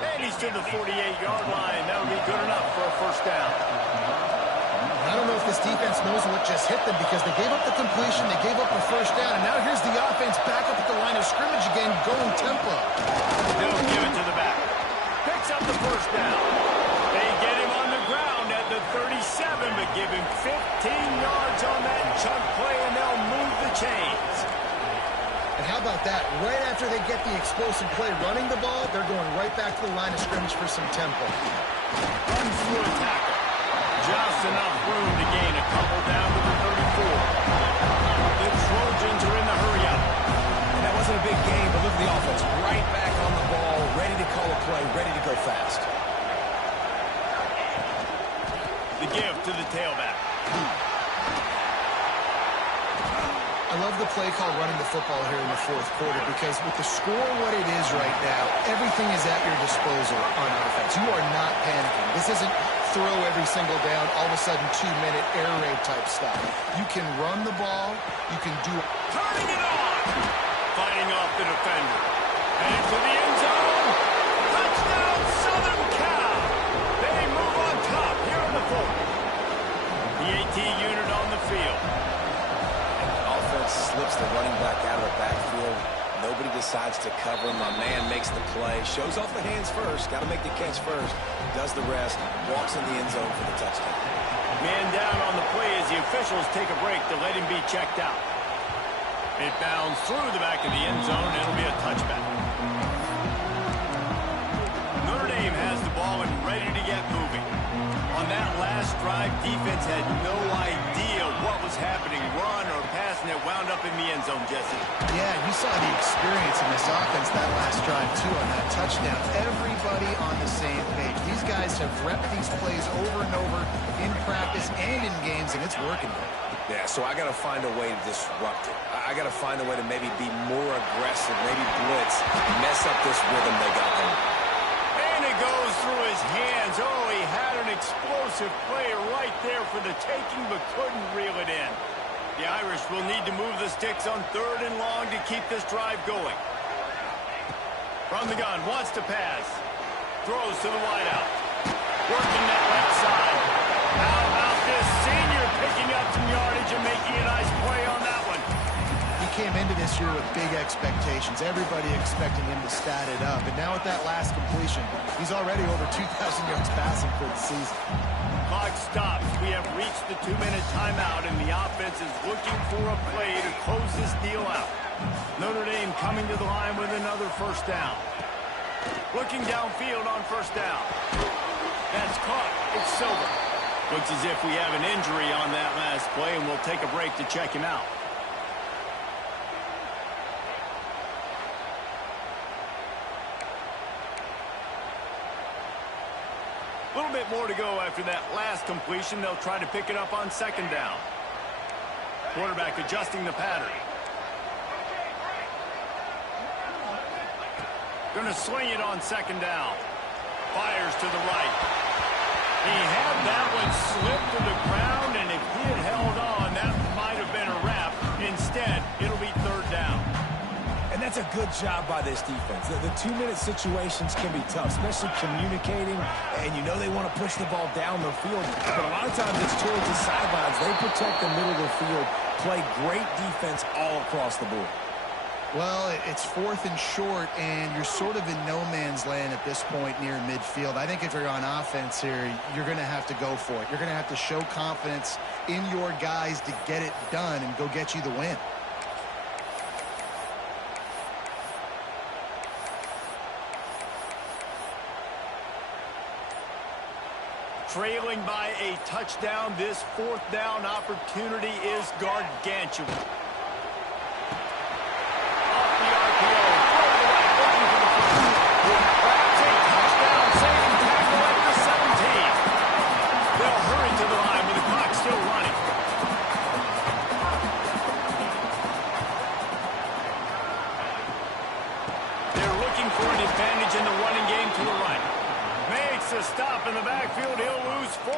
And he's to the 48-yard line. That'll be good enough for a first down. I don't know if this defense knows what just hit them because they gave up the completion, they gave up the first down, and now here's the offense back up at the line of scrimmage again, going tempo. They'll give it to the back. Picks up the first down. They get him on the ground at the 37, but give him 15 yards on that chunk play, and they'll move the chains. And how about that? Right after they get the explosive play running the ball, they're going right back to the line of scrimmage for some tempo. Runs through a tackle. Just enough room to gain a couple down to the 34. The Trojans are in the hurry-up. And that wasn't a big game, but look at the offense. Right back on the ball, ready to call a play, ready to go fast. The give to the tailback. I love the play call running the football here in the fourth quarter because with the score what it is right now, everything is at your disposal on offense. You are not panicking. This isn't throw every single down, all of a sudden 2-minute air raid type stuff. You can run the ball. You can do it. Turning it on. Fighting off the defender. Headed to the end zone. Touchdown, Southern Cal. They move on top here in the fourth. The AT unit on the field. Offense slips the running back out of the backfield. Nobody decides to cover him. My man makes the play. Shows off the hands first. Got to make the catch first. Does the rest. Walks in the end zone for the touchdown. Man down on the play as the officials take a break to let him be checked out. It bounds through the back of the end zone. It'll be a touchback. Notre Dame has the ball and ready to get moving. On that last drive, defense had no idea what was happening. Run or pass, and it wound up in the end zone, Jesse. Yeah, you saw the experience in this offense that last drive, too, on that touchdown. Everybody on the same page. These guys have repped these plays over and over in practice and in games, and it's working. Yeah, so I got to find a way to disrupt it. I got to find a way to maybe be more aggressive, maybe blitz, mess up this rhythm they got going. And it goes through his hands. Oh, he had an explosive play right there for the taking, but couldn't reel it in. The Irish will need to move the sticks on 3rd and long to keep this drive going. From the gun, wants to pass. Throws to the wideout. Working that left side. How about this senior picking up some yardage and making a nice play on that one? He came into this year with big expectations. Everybody expecting him to stat it up. And now with that last completion, he's already over 2,000 yards passing for the season. Clock stops. We have reached the 2-minute timeout, and the offense is looking for a play to close this deal out. Notre Dame coming to the line with another 1st down. Looking downfield on 1st down. That's caught. It's Silver. Looks as if we have an injury on that last play, and we'll take a break to check him out. A little bit more to go after that last completion. They'll try to pick it up on 2nd down. Quarterback adjusting the pattern. Going to swing it on 2nd down. Fires to the right. He had that one slip to the ground, and if he had held on, that might have been a wrap. Instead, it'll be 3rd down. And that's a good job by this defense. The 2-minute situations can be tough, especially communicating, and you know they want to push the ball down the field, but a lot of times it's towards the sidelines. They protect the middle of the field, play great defense all across the board. Well, it's 4th and short, and you're sort of in no man's land at this point near midfield. I think if you're on offense here, you're going to have to go for it. You're going to have to show confidence in your guys to get it done and go get you the win. Trailing by a touchdown, this 4th down opportunity is gargantuan. In the running game to the right. Makes a stop in the backfield. He'll lose 4.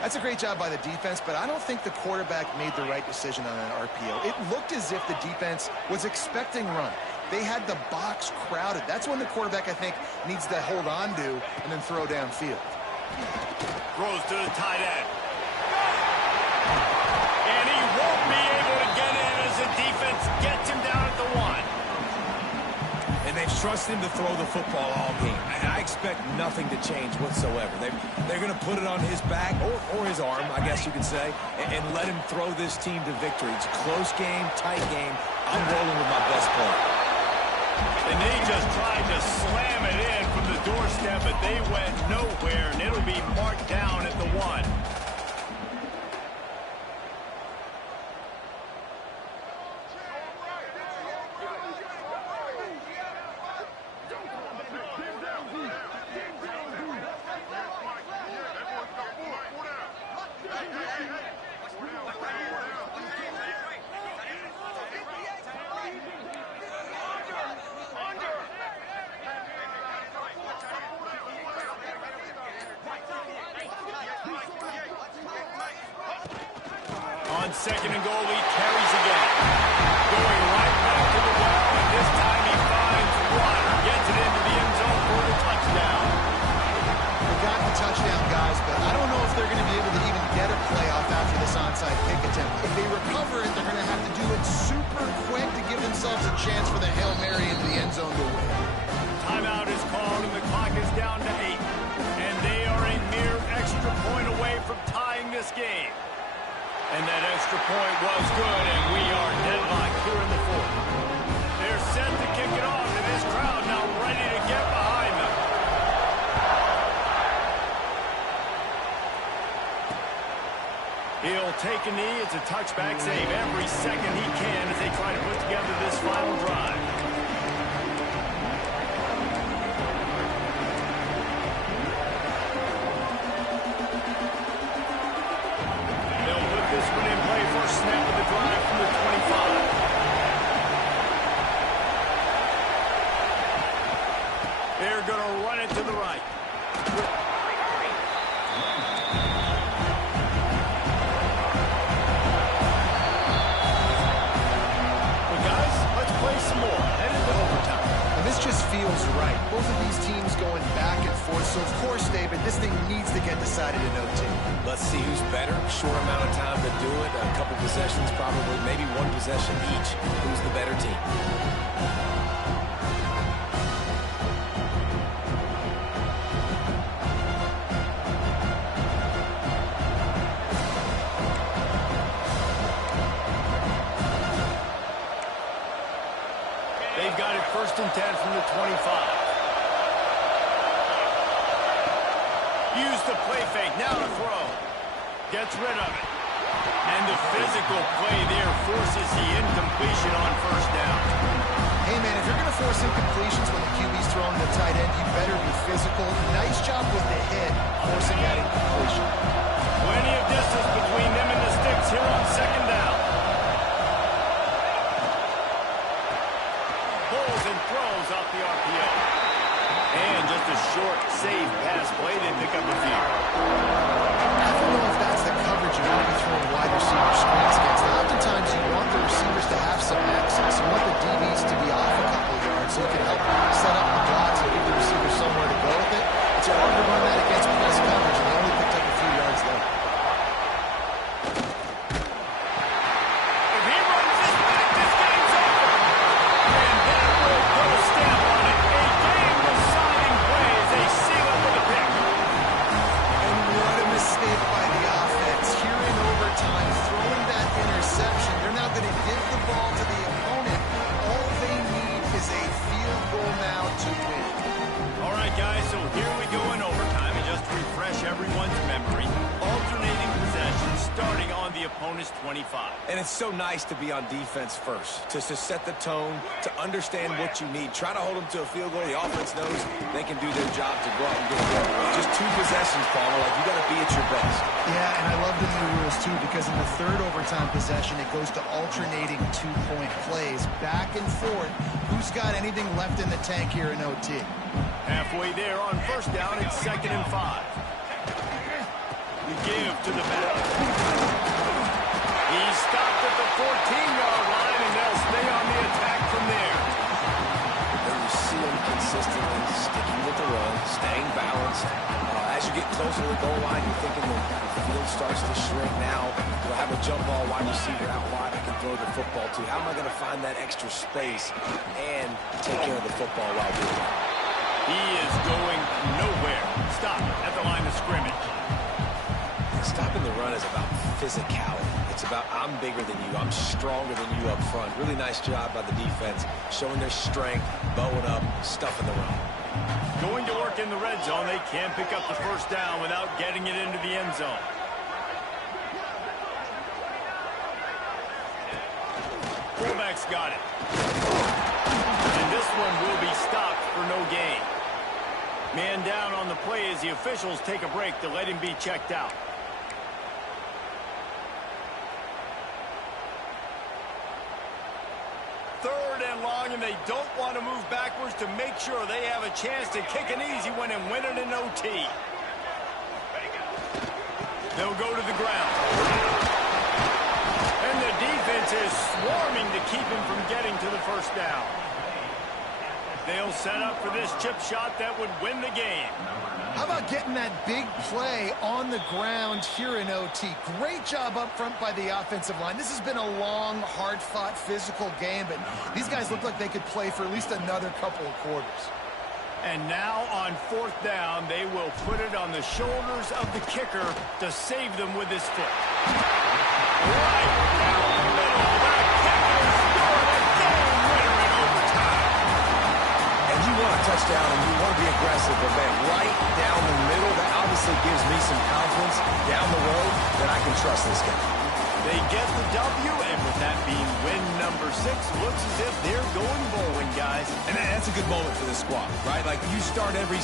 That's a great job by the defense, but I don't think the quarterback made the right decision on an RPO. It looked as if the defense was expecting run. They had the box crowded. That's when the quarterback, I think, needs to hold on to and then throw downfield. Throws to the tight end. And he won't be able to get in as the defense gets him down at the 1. And they've trusted him to throw the football all game. And I expect nothing to change whatsoever. They're going to put it on his back, or his arm, I guess you could say, and let him throw this team to victory. It's a close game, tight game. I'm rolling with my best player. And they just tried to slam it in from the doorstep, but they went nowhere, and it'll be marked down at the 1. On 2nd and goal, he carries again. Going right back to the well, and this time he finds water. Gets it into the end zone for the touchdown. They got the touchdown, guys, but I don't know if they're going to be able to even get a playoff after this onside kick attempt. If they recover it, they're going to have to do it super quick to give themselves a chance for the Hail Mary into the end zone to win. Timeout is called, and the clock is down to 8. And they are a mere extra point away from tying this game. And that extra point was good, and we are deadlocked here in the 4th. They're set to kick it off, and this crowd now ready to get behind them. He'll take a knee. It's a touchback save every second he can as they try to put together this final drive. This one in play for a snap of the drive from the 25. They're going to run it to the right. to get decided in OT. Let's see who's better. Short amount of time to do it. A couple possessions, probably maybe one possession each. Who's the better team? They've got it 1st and 10 from the 25. Use the play fake. Now to throw. Gets rid of it. And the physical play there forces the incompletion on 1st down. Hey, man, if you're going to force incompletions when the QB's throwing the tight end, you better be physical. Nice job with the hit, forcing that incompletion. Plenty of distance between them and the sticks here on 2nd down. Pulls and throws off the RPO. And just a short, safe pass play. They pick up a few. I don't know if that's the coverage you want to be throwing wide receiver screens against. Oftentimes, you want the receivers to have some access. You want the DBs to be off a couple of yards so you can help set up the blocks and give the receiver somewhere to go with it. It's hard to run that against press coverage, and they only picked up a few yards there. If he runs this back, this game's over. And that will put a stamp on it. A game-deciding play as they seal up with a pick. And what a mistake by the offense. Here in overtime, throwing that interception. They're now going to give the ball to the opponent. All they need is a field goal now to win. All right, guys, so here we go in overtime. And just to refresh everyone's memory, alternating possessions starting on the opponent's 25. And it's so nice to be on defense first, to set the tone, to understand what you need. Try to hold them to a field goal. The offense knows they can do their job to go out and get it done. Just 2 possessions, Palmer. Like, you got to be at your best. Yeah, and I love the new rules, too, because in the 3rd overtime possession, it goes to alternating 2-point plays, back and forth. Who's got anything left in the tank here in OT? Halfway there on 1st down, it's 2nd and 5. We give to the back. He's stopped at the 14-yard line, and they'll stay on the attack from there. And you see them consistently sticking with the run, staying balanced. As you get closer to the goal line, you're thinking the field starts to shrink now. Do I have a jump ball wide receiver out wide I can throw the football to? How am I going to find that extra space and take care of the football while doing it? He is going nowhere. Stop at the line of scrimmage. Stopping the run is about physicality. It's about I'm bigger than you. I'm stronger than you up front. Really nice job by the defense, showing their strength, bowing up, stuffing the run. Going to work in the red zone. They can't pick up the 1st down without getting it into the end zone. Fullback's got it. And this one will be stopped for no gain. Man down on the play as the officials take a break to let him be checked out. Third and long, and they don't want to move backwards to make sure they have a chance to kick an easy one and win it in OT. They'll go to the ground. And the defense is swarming to keep him from getting to the 1st down. They'll set up for this chip shot that would win the game. How about getting that big play on the ground here in OT? Great job up front by the offensive line. This has been a long, hard-fought, physical game, but these guys look like they could play for at least another couple of quarters. And now on 4th down, they will put it on the shoulders of the kicker to save them with his foot. Right down the middle. That kicker scored a game winner in overtime. And you want a touchdown and you want to be aggressive, but man, right down the middle, that obviously gives me some confidence down the road that I can trust this guy. They get the W, and with that being win number 6, looks as if they're going bowling, guys. And that's a good moment for this squad, right? Like, you start every